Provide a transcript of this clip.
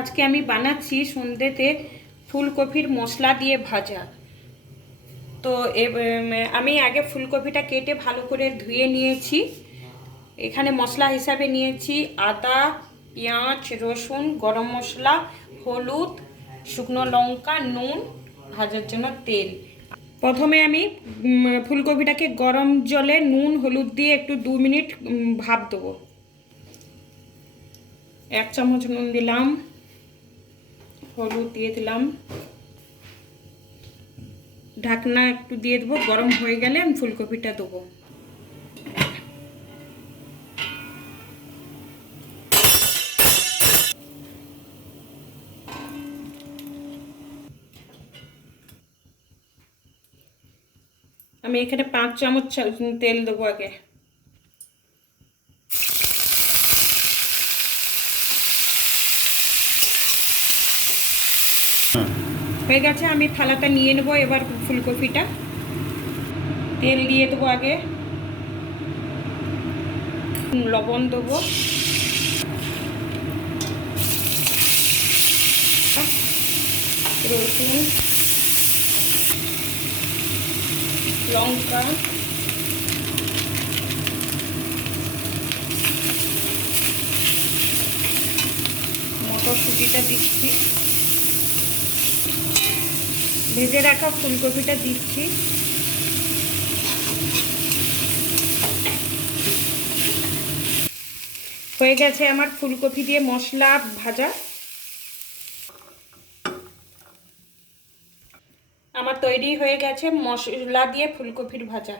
আজকে আমি বানাচ্ছি সন্ধ্যেতে ফুলকপির মশলা দিয়ে ভাজা। তো আমি আগে ফুলকপিটা কেটে ভালো করে ধুয়ে নিয়েছি। এখানে মশলা হিসাবে নিয়েছি আদা, পেঁয়াজ, রসুন, গরম মশলা, হলুদ, শুকনো লঙ্কা, নুন, ভাজার জন্য তেল। প্রথমে আমি ফুলকপিটাকে গরম জলে নুন, হলুদ দিয়ে একটু দু মিনিট ভাপ দেবো। এক চামচ নুন দিলাম। হলুদ দিয়ে দিলাম। ঢাকনা একটু দিয়ে দেবো, গরম হয়ে গেলে আমি ফুলকপিটা দেবো। আমি এখানে পাঁচ চামচ তেল দেবো আগে। হয়ে গেছে, আমি থালাটা নিয়ে নেব এবার ফুলকপিটা। তেল দিয়ে দেবো আগে। লবণ দেবো। রসুন, লঙ্কা। মটরশুঁটিটা দিচ্ছি। ভেজে রাখা ফুলকপিটা দিচ্ছি। হয়ে গেছে আমার ফুলকপি দিয়ে মশলা ভাজা। আমার তৈরি হয়ে গেছে মশলা দিয়ে ফুলকপির ভাজা।